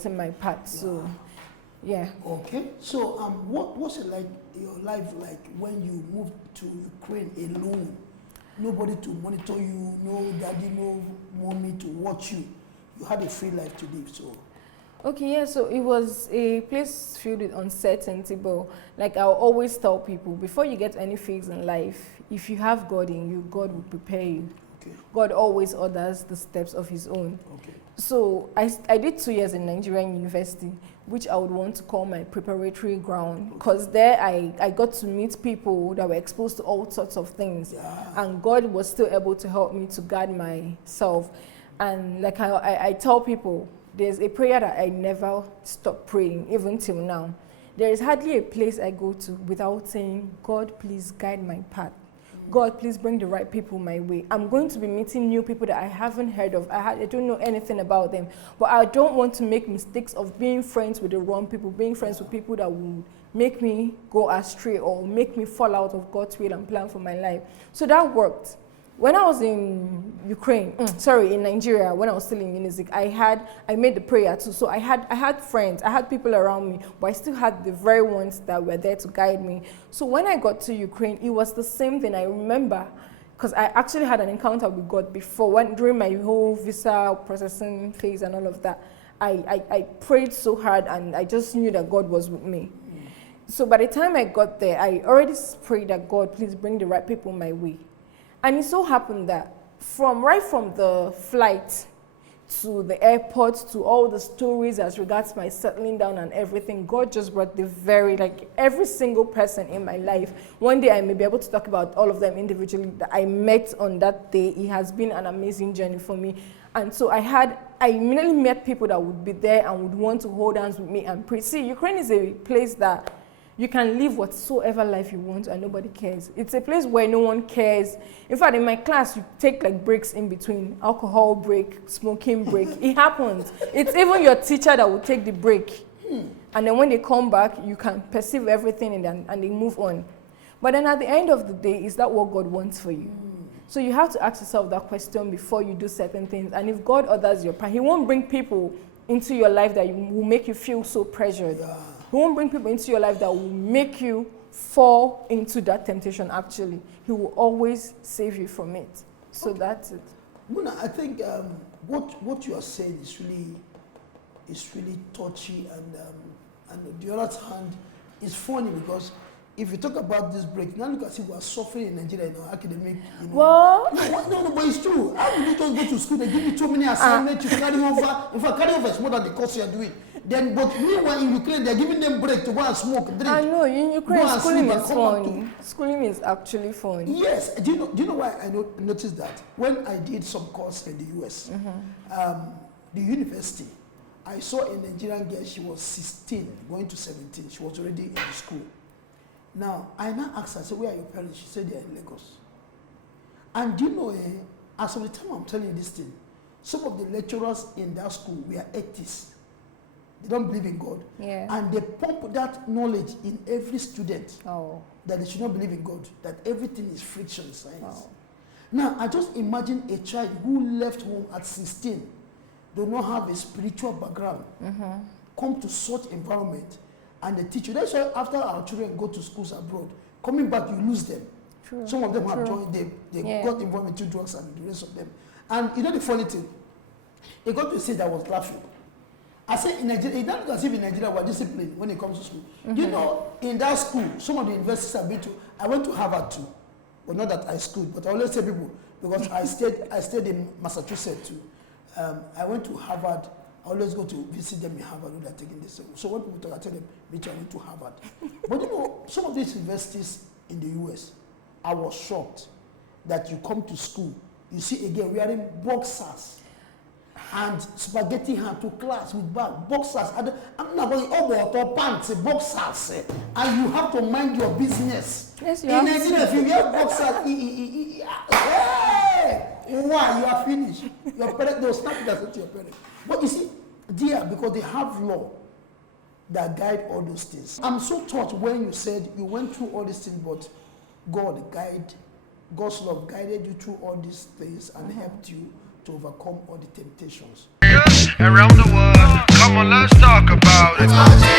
in my path. So, yeah. Okay. So, what's it like your life like when you moved to Ukraine alone? Nobody to monitor you, no daddy, no mommy to watch you. You had a free life to live. So. Okay, yeah, so it was a place filled with uncertainty, but like I'll always tell people, before you get any phase in life, if you have God in you, God will prepare you. Okay. God always orders the steps of his own. Okay. So I did 2 years in Nigerian university, which I would want to call my preparatory ground, because there I got to meet people that were exposed to all sorts of things, and God was still able to help me to guard myself. And like I tell people, there's a prayer that I never stop praying, even till now. There is hardly a place I go to without saying, God, please guide my path. God, please bring the right people my way. I'm going to be meeting new people that I haven't heard of. I don't know anything about them. But I don't want to make mistakes of being friends with the wrong people, being friends with people that will make me go astray or make me fall out of God's will and plan for my life. So that worked. When I was in in Nigeria, when I was still in Unizik, I made the prayer too. So I had friends, I had people around me, but I still had the very ones that were there to guide me. So when I got to Ukraine, it was the same thing. I remember, because I actually had an encounter with God before, during my whole visa processing phase and all of that. I prayed so hard, and I just knew that God was with me. So by the time I got there, I already prayed that, God, please bring the right people my way. And it so happened that right from the flight to the airport to all the stories as regards my settling down and everything, God just brought every single person in my life. One day I may be able to talk about all of them individually that I met on that day. It has been an amazing journey for me. And so I immediately met people that would be there and would want to hold hands with me and pray. See, Ukraine is a place that you can live whatsoever life you want and nobody cares. It's a place where no one cares. In fact, in my class, you take like breaks in between, alcohol break, smoking break. It happens. It's even your teacher that will take the break. And then when they come back, you can perceive everything and they move on. But then at the end of the day, is that what God wants for you? So you have to ask yourself that question before you do certain things. And if God orders your path, he won't bring people into your life that will make you feel so pressured. He won't bring people into your life that will make you fall into that temptation, actually. He will always save you from it. So that's it. Muna, I think what you are saying is really touchy, and on the other hand, it's funny because if you talk about this break, now look at see we are suffering in Nigeria in our academic. Well, no, but it's true. How will you just go to school? They give you too many assignments, you carry over. In fact, carry over is more than the course you are doing. Then, but meanwhile in Ukraine, they're giving them break to go and smoke, drink. I know, in Ukraine, schooling is fun. Schooling is actually fun. Yes. Do you know why I noticed that? When I did some course in the US, the university, I saw a Nigerian girl, she was 16, going to 17. She was already in the school. Now, I now asked her, I said, where are your parents? She said, they're in Lagos. And do you know, as of the time I'm telling you this thing, some of the lecturers in that school were atheists. They don't believe in God. Yeah. And they pump that knowledge in every student that they should not believe in God, that everything is friction science. Now, I just imagine a child who left home at 16, do not have a spiritual background, come to such environment, and they teach you. That's why after our children go to schools abroad, coming back, you lose them. True. Some of them have joined, they got involved into drugs and the rest of them. And you know the funny thing? They got to say that I was laughing. I said in Nigeria, it doesn't look as if in Nigeria we're disciplined when it comes to school. You know, in that school, some of the universities I've been to, I went to Harvard too. But not that I schooled, but I always tell people, because I stayed in Massachusetts too. I went to Harvard. I always go to visit them in Harvard when they're taking this. So when people talk, I tell them, I went to Harvard. But you know, some of these universities in the US, I was shocked that you come to school, you see again wearing boxers and spaghetti hand to class with bag, boxers. I'm not going over pants, boxers, and you have to mind your business. Yes, you in Nigeria, if you wear boxers, why you are finished? Your parents, they'll snap it as to your parents. But you see, dear, because they have law that guide all those things. I'm so touched when you said you went through all these things, but God's love guided you through all these things and helped you to overcome all the temptations. Around the world. Come on, let's talk about it.